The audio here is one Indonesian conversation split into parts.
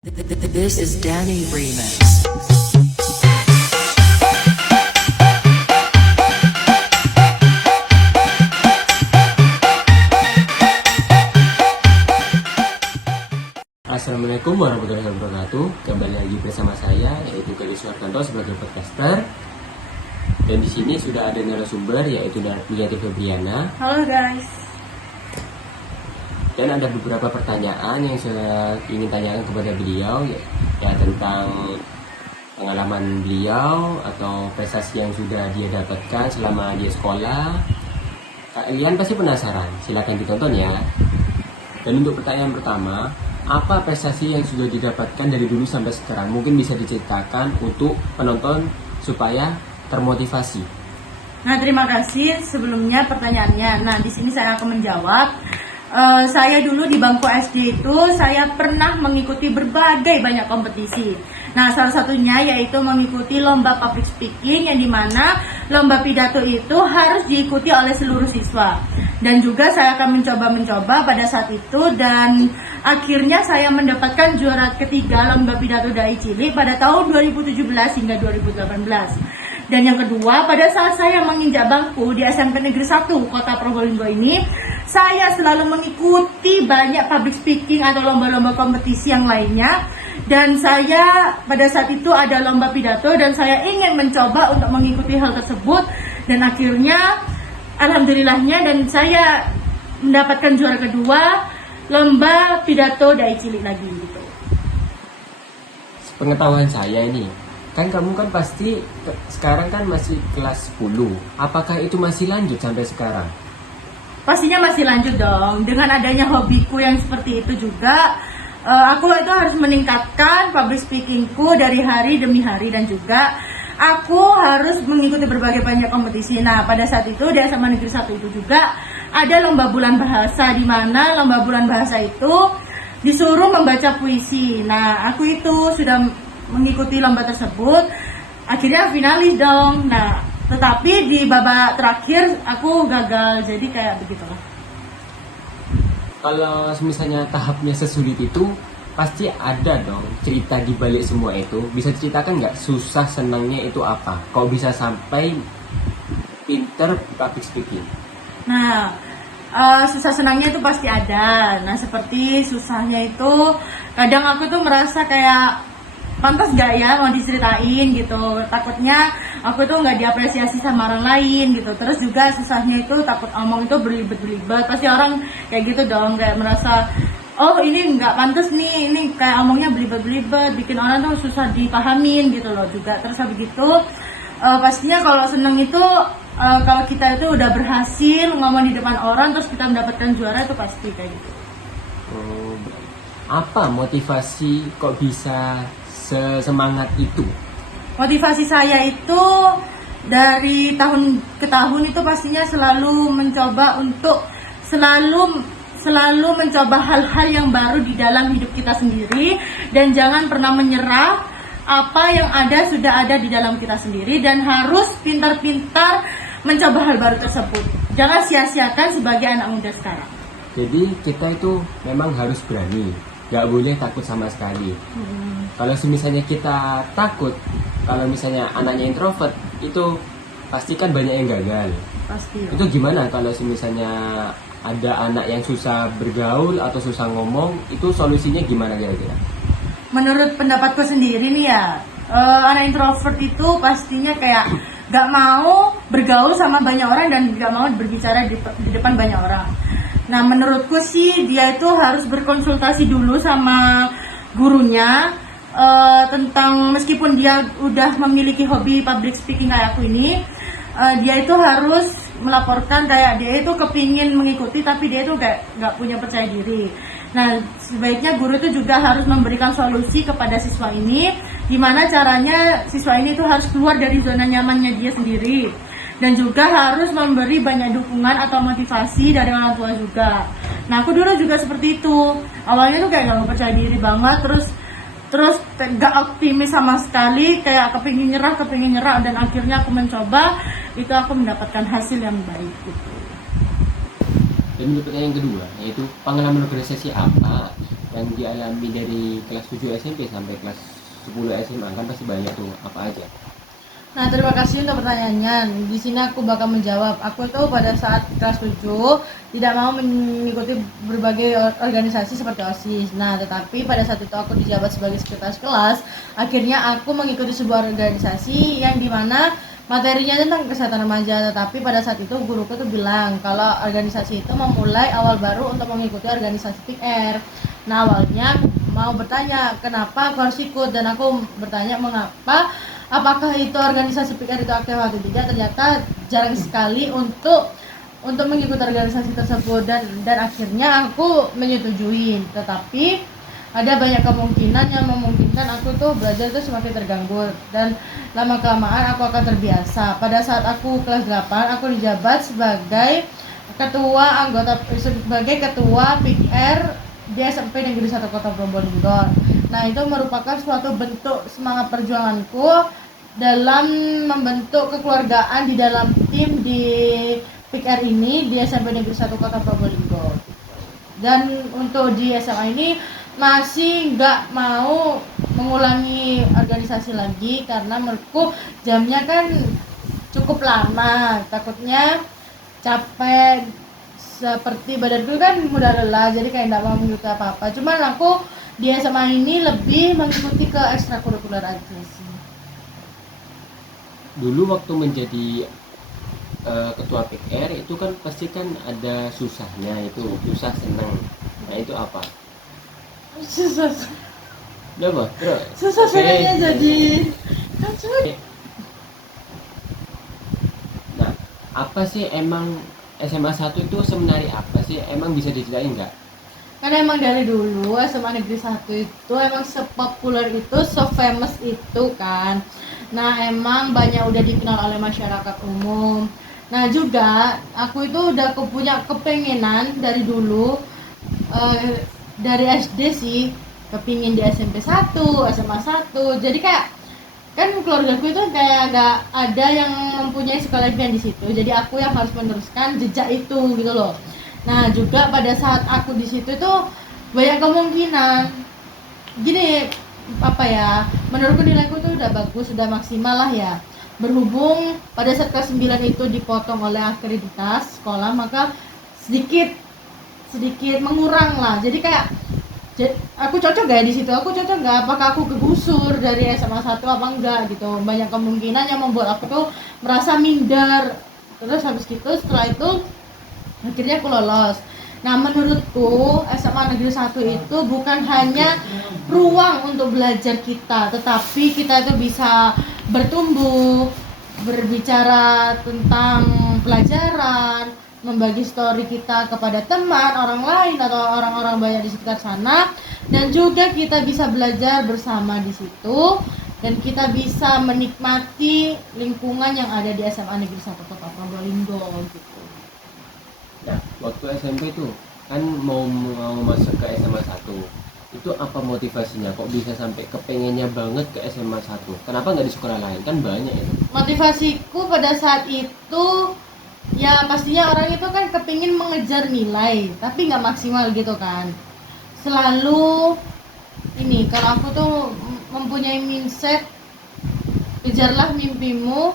This is Danny Remix. Assalamualaikum warahmatullahi wabarakatuh. Kembali lagi bersama saya, yaitu Galis Wartanto sebagai podcaster. Dan di sini sudah ada narasumber, yaitu Narmiyati Febriana. Halo guys. Dan ada beberapa pertanyaan yang saya ingin tanyakan kepada beliau, ya tentang pengalaman beliau atau prestasi yang sudah dia dapatkan selama dia sekolah. Kalian pasti penasaran, silakan ditonton ya. Dan untuk pertanyaan pertama, apa prestasi yang sudah didapatkan dari dulu sampai sekarang? Mungkin bisa diceritakan untuk penonton supaya termotivasi. Nah, terima kasih sebelumnya pertanyaannya. Nah, di sini saya akan menjawab. Saya dulu di bangku SD itu saya pernah mengikuti berbagai banyak kompetisi. Nah, salah satunya yaitu mengikuti lomba public speaking, yang dimana lomba pidato itu harus diikuti oleh seluruh siswa. Dan juga saya akan mencoba pada saat itu, dan akhirnya saya mendapatkan juara ketiga lomba pidato Dai Cilik pada tahun 2017 hingga 2018. Dan yang kedua, pada saat saya menginjak bangku di SMP Negeri 1 Kota Probolinggo ini, saya selalu mengikuti banyak public speaking atau lomba-lomba kompetisi yang lainnya. Dan saya pada saat itu ada lomba pidato dan saya ingin mencoba untuk mengikuti hal tersebut. Dan akhirnya, alhamdulillahnya, dan saya mendapatkan juara kedua lomba pidato Dai Cilik lagi gitu. Pengetahuan saya ini, kan kamu kan pasti sekarang kan masih kelas 10. Apakah itu masih lanjut sampai sekarang? Pastinya masih lanjut dong. Dengan adanya hobiku yang seperti itu juga, aku itu harus meningkatkan public speakingku dari hari demi hari, dan juga aku harus mengikuti berbagai banyak kompetisi. Nah, pada saat itu di SMA Negeri 1 itu juga ada lomba bulan bahasa, di mana lomba bulan bahasa itu disuruh membaca puisi. Nah, aku itu sudah mengikuti lomba tersebut, akhirnya finalis dong. Nah, tetapi di babak terakhir aku gagal, jadi kayak begitulah. Kalau misalnya tahapnya sesulit itu, pasti ada dong cerita di balik semua itu. Bisa ceritakan nggak susah senangnya itu apa? Kok bisa sampai pinter public speaking? Nah, susah senangnya itu pasti ada. Nah, seperti susahnya itu, kadang aku tuh merasa kayak pantas gak ya mau diceritain gitu, takutnya aku tuh nggak diapresiasi sama orang lain gitu. Terus juga susahnya itu takut omong itu berlibat-libat, pasti orang kayak gitu dong, kayak merasa oh ini nggak pantas nih, ini kayak omongnya berlibat-libat, bikin orang tuh susah dipahamin gitu loh juga. Terus habis gitu, pastinya kalau seneng itu kalau kita itu udah berhasil ngomong di depan orang terus kita mendapatkan juara, itu pasti kayak gitu. Apa motivasi kok bisa semangat itu? Motivasi saya itu dari tahun ke tahun itu pastinya selalu mencoba untuk selalu mencoba hal-hal yang baru di dalam hidup kita sendiri, dan jangan pernah menyerah. Apa yang ada sudah ada di dalam kita sendiri, dan harus pintar-pintar mencoba hal baru tersebut. Jangan sia-siakan sebagai anak muda sekarang. Jadi kita itu memang harus berani, gak boleh takut sama sekali. Kalau misalnya kita takut, kalau misalnya anaknya introvert, itu pasti kan banyak yang gagal. Pasti. Itu gimana kalau misalnya ada anak yang susah bergaul atau susah ngomong, itu solusinya gimana kira-kira? Menurut pendapatku sendiri nih ya, anak introvert itu pastinya kayak gak mau bergaul sama banyak orang dan gak mau berbicara di depan banyak orang. Nah, menurutku sih dia itu harus berkonsultasi dulu sama gurunya, tentang meskipun dia udah memiliki hobi public speaking kayak aku ini, dia itu harus melaporkan kayak dia itu kepingin mengikuti tapi dia itu gak punya percaya diri. Nah, sebaiknya guru itu juga harus memberikan solusi kepada siswa ini, gimana caranya siswa ini itu harus keluar dari zona nyamannya dia sendiri, dan juga harus memberi banyak dukungan atau motivasi dari orang tua juga. Nah, aku dulu juga seperti itu. Awalnya tuh kayak gak percaya diri banget, terus gak optimis sama sekali, kayak kepingin nyerah, dan akhirnya aku mencoba, itu aku mendapatkan hasil yang baik gitu. Dan untuk pertanyaan yang kedua, yaitu pengalaman organisasi apa yang dialami dari kelas 7 SMP sampai kelas 10 SMA kan pasti banyak tuh, apa aja? Nah, terima kasih untuk pertanyaannya. Di sini aku bakal menjawab. Aku itu pada saat kelas 7 tidak mau mengikuti berbagai organisasi seperti OSIS. Nah, tetapi pada saat itu aku dijabat sebagai sekretaris kelas. Akhirnya aku mengikuti sebuah organisasi yang dimana materinya tentang kesehatan remaja. Tetapi pada saat itu guruku tuh bilang kalau organisasi itu memulai awal baru untuk mengikuti organisasi PIKR. Nah, awalnya mau bertanya kenapa aku harus ikut, dan aku bertanya mengapa, apakah itu organisasi PIKR itu aktif atau tidak. Ternyata jarang sekali untuk mengikuti organisasi tersebut, dan akhirnya aku menyetujui. Tetapi ada banyak kemungkinan yang memungkinkan aku tuh belajar tuh semakin terganggu, dan lama kelamaan aku akan terbiasa. Pada saat aku kelas 8 aku dijabat sebagai ketua PIKR di SMP Negeri 1 Kota Probolinggo. Nah, itu merupakan suatu bentuk semangat perjuanganku dalam membentuk kekeluargaan di dalam tim di PIKR ini di SMP Negeri 1 Kota Probolinggo. Dan untuk di SMA ini masih nggak mau mengulangi organisasi lagi karena menurutku jamnya kan cukup lama, takutnya capek, seperti badanku kan mudah lelah, jadi kayak nggak mau mengikuti apa-apa. Cuman aku di SMA ini lebih mengikuti ke ekstrakurikuler aja sih. Dulu waktu menjadi ketua PKR itu kan pasti kan ada susahnya, itu susah senang. Nah itu apa? Susah, Apa? Terus? susah senangnya jadi kan Nah, apa sih emang SMA 1 itu sebenarnya apa sih? Emang bisa diceritain nggak? karena emang dari dulu SMA Negeri 1 itu emang sepopuler itu, se-famous itu kan. Nah, emang banyak udah dikenal oleh masyarakat umum. Nah, juga aku itu udah punya kepengenan dari dulu, dari SD sih, kepingin di SMP 1, SMA 1. Jadi kayak kan keluargaku itu kayak gak ada yang mempunyai sekolah impian di situ, jadi aku yang harus meneruskan jejak itu gitu loh. Nah, juga pada saat aku di situ tuh banyak kemungkinan gini, apa ya, menurutku nilaiku tuh udah bagus, udah maksimal lah ya. Berhubung pada saat kelas 9 itu dipotong oleh akreditas sekolah, maka sedikit mengurang lah. Jadi kayak aku cocok gak di situ, aku cocok gak, apakah aku kegusur dari SMA 1 apa enggak gitu. Banyak kemungkinan yang membuat aku tuh merasa minder. Terus habis gitu, setelah itu akhirnya aku lolos. Nah, menurutku SMA Negeri 1 itu bukan hanya ruang untuk belajar kita, tetapi kita itu bisa bertumbuh, berbicara tentang pelajaran, membagi story kita kepada teman, orang lain atau orang-orang banyak di sekitar sana, dan juga kita bisa belajar bersama di situ, dan kita bisa menikmati lingkungan yang ada di SMA Negeri 1 Kota Probolinggo gitu. Nah, waktu SMP tuh kan mau masuk ke SMA 1 itu apa motivasinya? Kok bisa sampai kepengennya banget ke SMA 1? Kenapa nggak di sekolah lain? Kan banyak itu. Motivasiku pada saat itu ya pastinya orang itu kan kepingin mengejar nilai tapi nggak maksimal gitu kan. Selalu ini, kalau aku tuh mempunyai mindset kejarlah mimpimu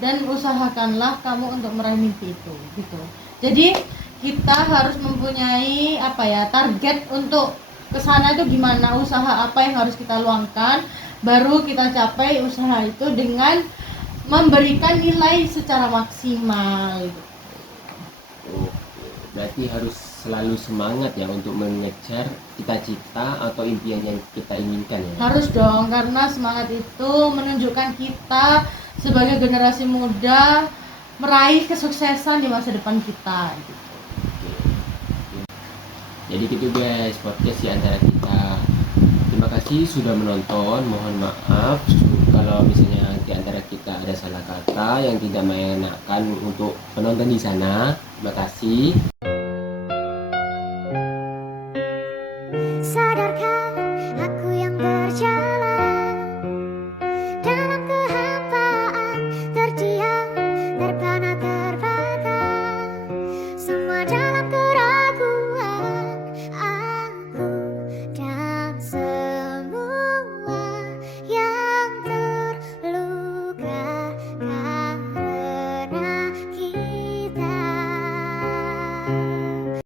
dan usahakanlah kamu untuk meraih mimpi itu gitu. Jadi kita harus mempunyai apa ya, target untuk kesana itu gimana, usaha apa yang harus kita luangkan, baru kita capai usaha itu dengan memberikan nilai secara maksimal. Oh, berarti harus selalu semangat ya untuk mengejar cita-cita atau impian yang kita inginkan ya. Harus dong, karena semangat itu menunjukkan kita sebagai generasi muda meraih kesuksesan di masa depan kita gitu. Jadi gitu guys, podcast di antara kita. Terima kasih sudah menonton. Mohon maaf kalau misalnya di antara kita ada salah kata yang tidak mengenakan untuk penonton di sana. Terima kasih.